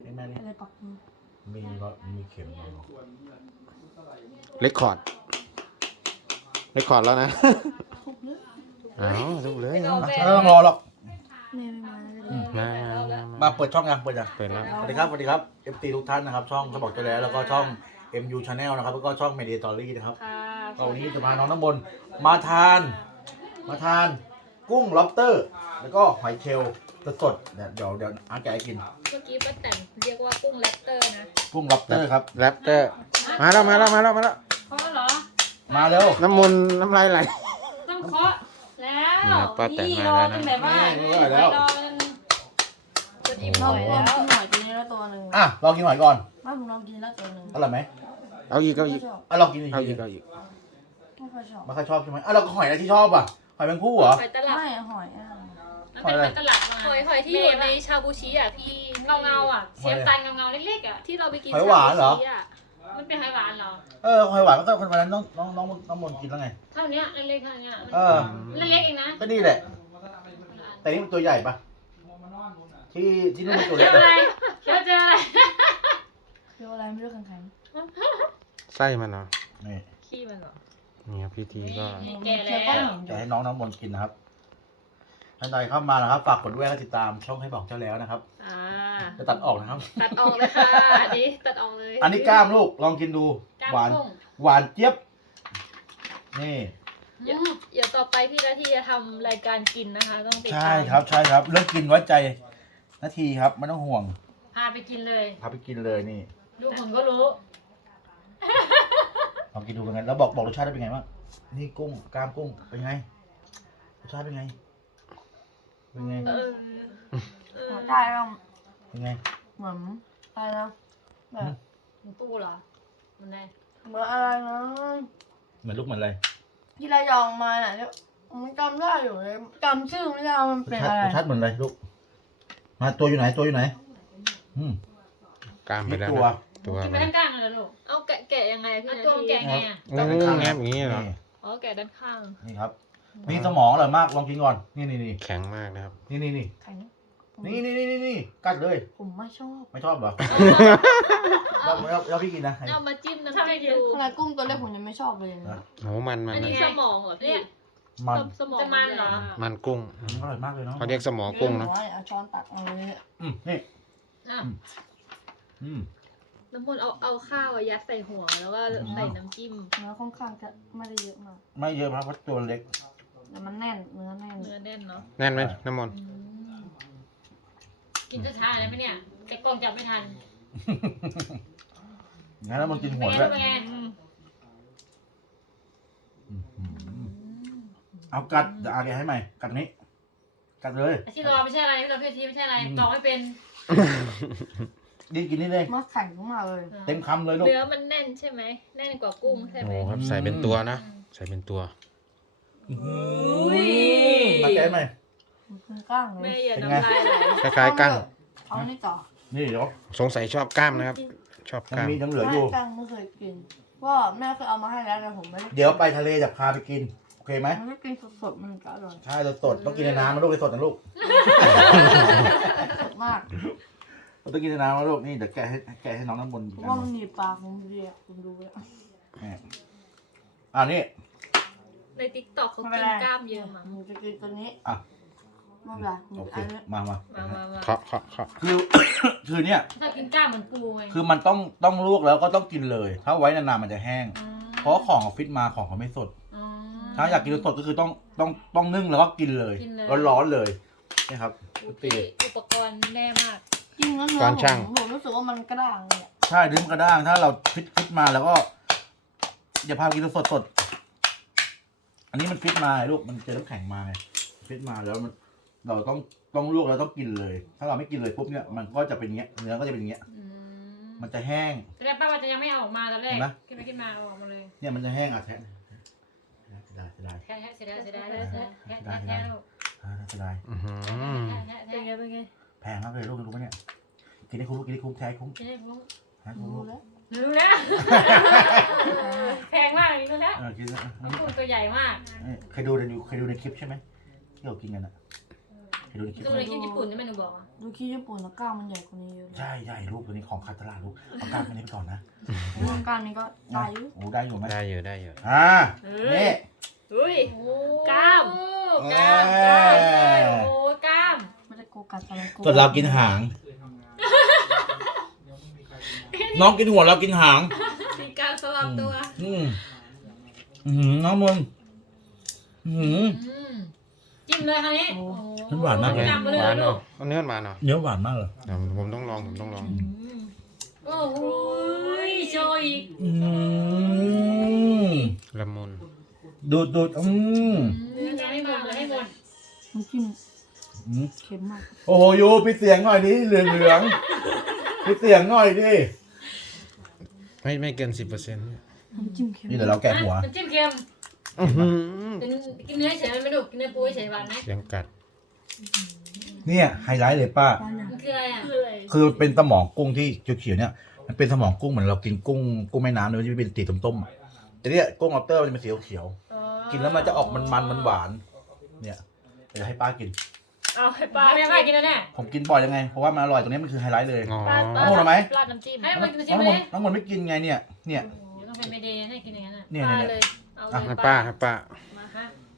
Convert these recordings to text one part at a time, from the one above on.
มเลยกีก็มีเข็มเลคคอร์ดเลคคอร์ดแล้วนะ เอาถูกเลยเราต้องรอหรอก มาเปิดช่องยังเปิดยังเปิดแล้วสวัสดีครับ สวัสดีครับเอฟซีทุกท่านนะครับ ช่องกระบอกจะแล้ว แล้วก็ช่องเอ็มยูชาแนลนะครับแล้วก็ช่องเมดิเอตอรี่นะครับวันนี้จะมาน้องน้ำบน มาทาน มาทาน กุ้งล็อบสเตอร์ แล้วก็หอยเชลล์สดเดี๋ยวเดี๋ยวอาแกกิน เมื่อกี้ป้าแต่งเรียกว่ากุ้งแรปเตอร์นะกุ้งแรปเตอร์ครับ แรปเตอร์ มาแล้วมาแล้วมาแล้วมาแล้วเคาะเหรอ มาแล้วน้ำมนต์น้ำลายไหลต้องเคาะแล้วนี่รอจนแล้วนะ่าแรอจนจะอิ่มหน่อยแล้วหน่อยกินแล้วตัวหนึ่งอ่ะรอกินหอยก่อนบ้ามลองกินแล้วตัวหนึ่งอร่อยไหมเอาอีกเอาอีกอ่ะรกินอีกเอาอีกเอาอีกไม่ค่อยชอบไม่ค่อยชอบใช่ไหมอ่ะเราก็หอยอะไรที่ชอบอ่ะ หอยเป็นคู่เหรอ หอยตลับไม่หอยอ่ะมันเป็นตลาดมาหอยหอยที่อยู่ในชาบูชิอ่ะพี่เงาเงาอ่ะเชฟตันเงาเงาเล็กๆอ่ะที่เราไปกินชาบูชิอ่ะมันเป็นหอยหวานเหรอ เออหอยหวานก็ต้องคนวันนั้นต้องน้องน้องน้องมนกินแล้วไงเท่านี้เล็กๆเท่านี้เออเล็กเองนะ ก็นี่แหละ แต่นี่มันตัวใหญ่ปะที่ที่นู่นมันตัวเล็กเจออะไรเจออะไรเจออะไรไม่รู้แข็งไส้มันเหรอขี้มันเหรอเนี่ยพี่ทีก็แกให้น้องน้องมนต์กินนะครับท่านใดเข้ามานะครับฝากกดแวะและติดตามช่องให้บอกเจ้าแล้วนะครับอจะตัดออกนะครับตัดออกเลยค่ะอันนี้ตัดออกเลยอันนี้กล้ามลูก ลองกินดู หวาน หวานเจี๊ยบนี่เดี๋ยวต่อไปพี่นาทีจะทำรายการกินนะคะต้องติดใช่ครับใช่ครับเรื่องกินไว้ใจนาทีครับไม่ต้องห่วงพาไปกินเลยพาไปกินเลยนี่ดูกผมก็รู้ ลองกินดูเป็นไงแล้วบอกบอกรสชาติได้เป็นไงบ้างนี่กุ้งก้ามกุ้งเป็นไงรสชาติเป็นไงป็นไเออได้ต้องเปเหมือนอะไรนะแบบตู้เหรอมันไงเหมือนอะไรนะเหมือนลูกเหมือนอะไรกี่ระยองมาเนี่ยมันจำได้อยู่เลยจำชื่อไม่ได้มันเป็นอะไรชัดเหมือนอะไรลูก มาตัวอยู่ไหนตัวอยู่ไหน กลางไปแล้วตัว ตัวไปด้านกลางเลยลูก เอาแกะแกะยังไงพี่ตัวแกะไงอ่ะด้านข้างแงบอย่างนี้เหรออ๋อแกะด้านข้าง นี่ครับมีสมองอร่อยมากลองกินก่อน นี่นี่นี่แข็งมากนะครับ นี่นี่นี่แข็งนี่นี่นี่นี่นี่กัดเลย ผมไม่ชอบไม่ชอบเหรอเราเราพี่กินนะเอามาจิ้มนะใช่ดูขนาดกุ้งตัวเล็กผมยังไม่ชอบเลยนะโอ้มันมันอันนี้สมองเหรอพี่มันสมองมันเหรอมันกุ้งอร่อยมากเลยเนาะเขาเรียกสมองกุ้งนะเอาช้อนตักเอาเลยนี่อ่ะอืมน้ำมันเอาเอาข้าวยัดใส่หัวแล้วก็ใส่น้ำจิ้มแล้วค่อนข้างจะไม่ได้เยอะมาก ไม่เยอะมากเพราะตัวเล็กมันแน่นเนื้อแน่นเนื้อแน่นเนาะแน่นไหมน้ำมนต์กินช้าอะไรไหมเนี่ยแต่กล้องจับไม่ทันงั้นน้ำมนต์กินหมดแล้วเอากัดจะอาเกให้ใหม่กัดนี้กัดเลยชีรอไม่ใช่อะไรไม่เราพี่ทีไม่ใช่อะไรตอกไม่เป็นดิ้ีกินนี่เลยมาแข็งมาเลยเต็มคำเลยลูกเนื้อมันแน่นใช่ไหมแน่นกว่ากุ้งใช่ไหมโอ้ครับใส่เป็นตัวนะใส่เป็นตัวมาแก้ไหมกั้งเป็นไงคล้ายๆกั้งทองนี่ต่อนี่หรอสงสัยชอบก้ามนะครับ ชอบก้ามมีทั้งเหลืออยู่ก้างไม่เคยกินก็แม่เคยเอามาให้แล้วแต่ผมไม่ได้เดี๋ยวไปทะเลจะพาไปกิน โอเคไหมไม่กินสดๆ มันก็อร่อยใช่สดๆต้องกินในน้ำมาลูกไนสดนะลูกมากเราต้องกินในน้ำมาลูกนี่เดี๋ยวแกให้แกให้น้องน้ำมนต์ว่ามันมีปลาผมเรียกคุณดูเลอ่ะอันนี้ในติ๊กต็อกเขากินกล้ามเยอะมั้งจะกินตัวนี้ อ่ะโอเคมามามามาครับครับคือ คือเนี่ยจะกินกล้ามเหมือนปูไงคือมันต้องต้องลวกแล้วก็ต้องกินเลย ถ้าไว้นานๆ มันจะแห้ง เพราะของฟิตมาของเขาไม่สด ถ้าอยากกินสดก็คือต้องต้องต้องนึ่งแล้วก็กินเลยร้อนร้อนเลยนี่ครับ อุปกรณ์แน่มากกินแล้วเนาะผมรู้สึกว่ามันกระด้างเนี่ยใช่ดื่มกระด้าง ถ้าเราฟิตฟิตมาแล้วก็อย่าพากินสดสดอันนี้มันฟิตมาลูกมันเจอน้ำแข็งมาฟิตมาแล้วมันเราต้องต้องลวกแล้วต้องกินเลย ถ้าเราไม่กินเลยปุ๊บเนี่ยมันก็จะเป็นเงี้ยเนื้อก็จะเป็นเงี้ยมันจะแห้งแต่ป้าว่าจะยังไม่เอาออกมาตอนแรกกินไปกินมาเอาออกมาเลยเนี่ยมันจะแห้งอ่ะแท้เสียดายเสียดายแท้แท้เสียดายเสียดายแท้แท้แท้ลูกเสียดายเป็นไงเป็นไงแพงมากเลยลูกรู้ไหมเนี่ยกินได้คุ้มกินได้คุ้มแท้คุ้มกินได้คุ้มแท้คุ้มลูกรู้นะแพงมากรู้นะกินแล้วตัวใหญ่มากเคยดูในเคยดูในคลิปใช่ไหมที่เรากินกันอะดูในคลิปญี่ปุ่นนี่แม่นูบอกดูคลิปญี่ปุ่นแล้วก้ามันใหญ่กว่านี้เยอะใช่ใหญ่ลูกตัวนี้ของคาตาลาลูก เอาก้ามันนี้ไปก่อนนะเอาก้ามันก็ได้อยู่โอ้ได้อยู่ไหมได้อยู่ได้อยู่อ่าเนี่ยก้ามก้ามก้ามโอ้ก้ามมันจะโกกัสอะไรกูตัวเรากินหางน้องกินหัวแล้วกินหาง มีการสลับตัวอืมน้องมึงอืมจิ้มเลยคันนี้หวานมากเลย หวานเนาะเนื้อหวานเนาะเนื้อหวานมากเลยผมต้องลอง ผมต้องลองโอ้โหชอยละมุนดูดดูดอืมเือจะให้หมดเลยให้หมดเข้มมโอ้โหยูพี่เสียงหน่อยดิเหลืองเหลืองพี่เสียงหน่อยดิไม่ไม่เกินสิบเปอร์เซ็นต์นี่เดี๋ยวเราแกะหัวจิ้มเค็มกินเนื้อเฉยมัไม่ดุกินเนื้อปูเฉยหวานไหมเสียงกัดเนี่ยไฮไลท์เลยป้า คืออะไรอ่ะคือเป็นสมองกุ้งที่เขียวๆเนี่ย มันเป็นสมองกุ้งเหมือนเรากินกุ้งกุ้งแม่น้ำเนี่ยมันจะเป็นตีต้มๆ แต่เนี่ยกุ้งออเตอร์มันจะเป็นสียเขียวๆกินแล้วมันจะออกมันๆมันหวาน เนี่ยเดี๋ยวให้ป้ากินปลาไม่กินแน่ผมกินบ่อยยังไง เพราะว่ามันอร่อยตรงนี้มันคือไฮไลท์เลยปลาปลาหมดไหมปลาน้ำจิ้มให้มันกินจิ้มเลยน้องหมดไม่กินไงเนี่ย เนี่ยต้องเป็นไม่ดีให้กินอย่างนั้นอ่ะเนี่ยเลยเอาเลยปลาปลา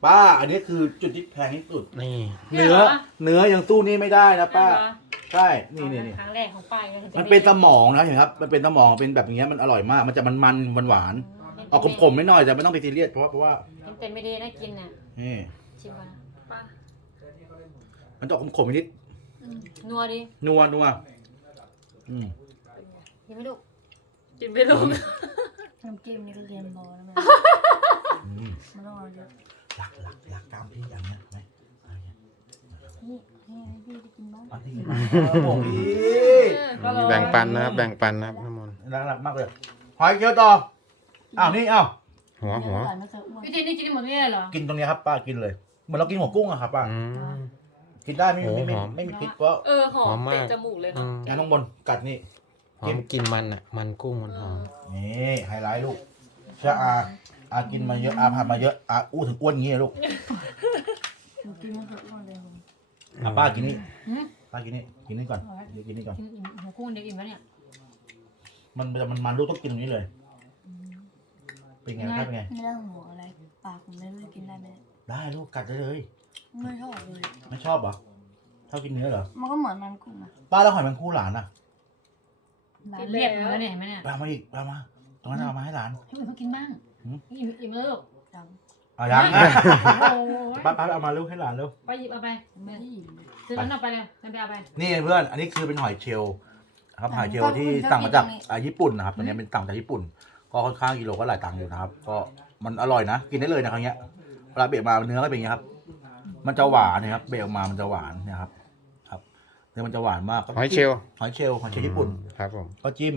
ป้าอันนี้คือจุดที่แพงที่สุดนี่เนื้อ เนื้อยังสู้นี่ไม่ได้นะป้า ใช่ นี่นี่นี่ครั้งแรกของป้ายมันเป็นสมองนะเห็นครับ มันเป็นสมอง เป็นแบบอย่างเงี้ย มันอร่อยมาก มันจะมันมันหวานหวานออกขมๆไม่น้อย แต่ไม่ต้องไปซีเรียสเพราะว่าเพราะว่ามัมเป็มไม่ดีน่ากินน่ะนี่ชิมม่อนมันจะขมขมนิดนัวดิ นัวนัว อืมยังไม่ลูกกินไม่ลูกน้ำจิ้มนี่ก็เลียมบอลมันต้องเอาเยอะ หลักหลักหลักกามพี่อย่างเนี้ยนี่นี่พี่กินบ้างโอ้โหแบ่งปันนะแบ่งปันนะน้ำมนหลักหลักมากเลยหอยเกี๊ยวต่ออ้าวนี่อ้าวหัวหัวพี่เจนี่กินหมดเลยเหรอ กินตรงนี้ครับ ป้ากินเลย เหมือนเรากินหัวกุ้งอะครับป้าิษได้ไม่ไม่ม่ไม่มีพิษเพราะหอมมากจมูกเลยค่ะน้องบนกัดนี่หอมกินมันอ่ะ มันกุ้งมันหอม นี่ไฮไลท์ลูกชะอาอากินมาเยอะอาผ่านมาเยอะอาอู้ถึงอ้วนงี้ลูก กินมาเลยอ่ะป้ากินนี่ป้ากินนี่กินนี่ก่อนเดี๋ยวกินนี่ก่อนกุ้งเดี๋ยวอิ่มแล้วเนี่ยมันมันมันลูกต้องกินตรงนี้เลย เป็นไงครับเป็นไงเนื้อหัวอะไร ปากผมไม่รู้กินได้ไหมได้ลูกกัดได้เลยไม่ชอบเลยไม่ชอบอ่ะชอบกินเนื้อเหรอมันก็เหมือนมันคู่อ่ะป้าเราหอยมันคู่หลานอ่ะเรียบแล้วเนี่ยไหมเนี่ยปลามาอีกปลามา ตรงนั้นเอามาให้หลานให้มันเขากินบ้างอิ่มอิ่มแล้วลูกจังเางป้าป้าเอามาลูกให้หลานลูกไปหยิบเอาไปเนี่ยซื้อนั่นเอาไปเลยไปเอาไปนี่เพื่อนอันนี้คือเป็นหอยเชลครับหอยเชลที่สั่งมาจากญี่ปุ่นนะครับตัวนี้เป็นสั่งจากญี่ปุ่น ก็ค่อนข้างกิโลก็หลายตังค์อยู่นะครับ ก็มันอร่อยนะ กินได้เลยนะครั้เนี้ยเวลาเบียดมาเนื้อก็เป็นอย่างนี้ครับมันจะหวานนะครับเบลมา มันจะหวานนะครับ ครับ เนี่ยมันจะหวานมากหอยเชลหอยเชลหอยเชลญี่ปุ่น ครับผม ก็จิ้ม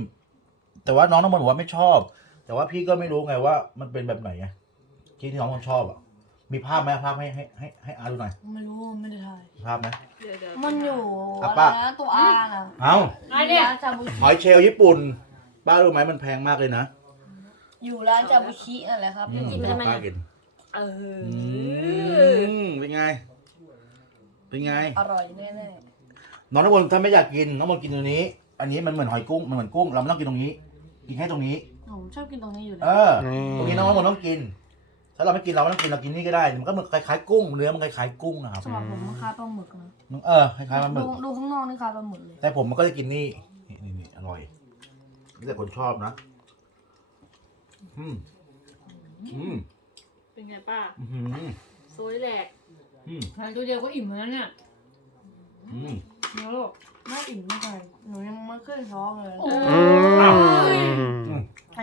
แต่ว่าน้องน้องมันหัวไม่ชอบ แต่ว่าพี่ก็ไม่รู้ไงว่ามันเป็นแบบไหนไงที่น้องมันชอบอ่ะ มีภาพไหมภาพให้ให้ให้ให้อาดูหน่อย ไม่รู้ไม่ได้ถ่าย ภาพไหมมันอยู่อะไรนะตัวอางอ่ะเอาไอเนี่ยหอยเชลญี่ปุ่นป้ารู้ไหมมันแพงมากเลยนะ อยู่ร้านจาบุชิอะไรครับไม่กินทำไมกินเป็นไง เป็นไง อร่อยแน่ๆน้องน้ำวนถ้าไม่อยากกิน น้องมากินตรงนี้ อันนี้มันเหมือนหอยกุ้ง มันเหมือนกุ้ง เราไม่ต้องกินตรงนี้ กินแค่ตรงนี้ชอบกินตรงนี้อยู่แล้วออตรงนี้น้องน้ำวนต้องกินถ้าเราไม่กิน เราไม่ต้องกินเรากินนี่ก็ได้ มันก็เหมือนคล้ายๆกุ้ง เนื้อมันคล้ายๆกุ้งนะครับสำหรับผมมันคล้ายปลาหมึกนะเออ คล้ายปลาหมึก ดูข้างนอกนี่คล้ายปลาหมึกเลย แต่ผมมันก็จะกินนี่ นี่อร่อย นี่แต่คนชอบนะ อืมอืมเป็นไงป้าสวยแหลกทานตัวเดียวก็อิ่มแล้วเนี่ยเนื้อโลกไม่อิ่มไม่ไหนูยังไม่ขึ้นท้องเลย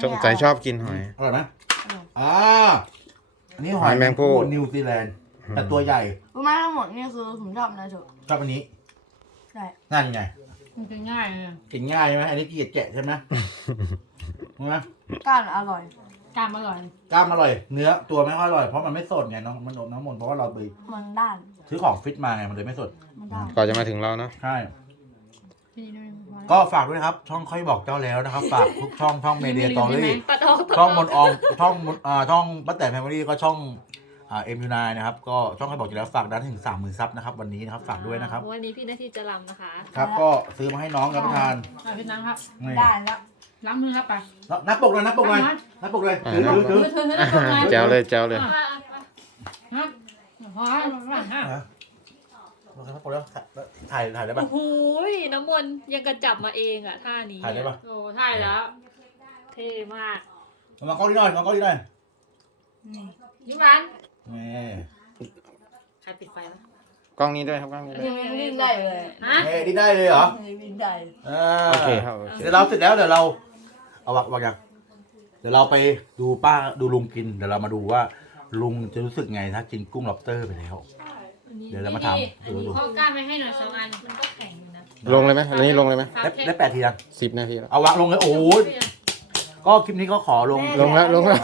จงใจชอบกินหอยอร่อยไหมอ่าอันนี้หอยแมงโพนิวซีแลนด์ แต่ตัวใหญ่รู้ไหมทั้งหมดนี่คือผมชอบนะเถอะชอบอันนี้ใช่นั่นไงกินง่ายเลยกินง่ายใช่ไหมอันนี้กียเจกะใช่ไหมใช่ไหมก้านอร่อยามอร่อยกล้ามอร่อย เนื้อตัวไม่ค่อยอร่อย เพราะมันไม่สดไงเนาะมันอดน้ำมนเพราะว่าเราไปมันด้าน ซื้อของฟิตมาไงมันเลยไม่สด ก่อนจะมาถึงเราเนาะใช่ ก็ฝากด้วยครับ ช่องค่อยบอกเจ้าแล้วนะครับฝากทุกช่องช่องเมเดียตอรี่ช่องมนออช่องอ่าช่องป้าแต่แฟมิลี่ก็ช่องอ่าเอ็มยูนายนะครับก็ช่องค่อยบอกอยู่แล้วฝากด้านถึงสามหมื่นซับนะครับ วันนี้นะครับฝากด้วยนะครับ วันนี้พี่นาทีจะรำนะคะ ครับก็ซื้อมาให้น้องกับประทานขอบน้องครับได้แล้วล้างมือครับปะนับปกเลยนับปกเลยนับปกเลยถือถือเจ้าเลยเจ้าเลยฮะฮะฮะฮะฮะถ่ายถ่ายได้ป่ะโอ้โหน้ำมนต์ยังกระจับมาเองอ่ะท่านี้ ถ่ายได้ป่ะโอ้ถ่ายแล้ว เท่มากมากล้องนิหน่อย มากล้องนิหน่อยยิ้มรานแม่ใครปิดไฟแล้ว กล้องนี้ด้วยครับกล้องนี้ยังไดิ้ได้เลย ฮะเฮ้ดิ้ได้เลยเหรอไม่ดิ้นได้โอเคครับเดี๋ยวเราเสร็จแล้วเดี๋ยวเราเอาวักวักอย่างเดี๋ยวเราไปดูป้าดูลุงกิน เดี๋ยวเรามาดูว่า ลุงจะรู้สึกไงถ้ากินกุ้ง lobster ไปแล้วเดี๋ยวเรามาทำดูดูข้อกล้าไม่ให้หน่อยสองอันมันก็แข็งนะ ลงเลยไหมอันนี้ลงเลยไหมได้แปดทีล่ะสิบนาทีแล้วเอาวะลงเลย โอ้ยก็คลิปนี้ก็ขอลง ลงแล้วลงแล้ว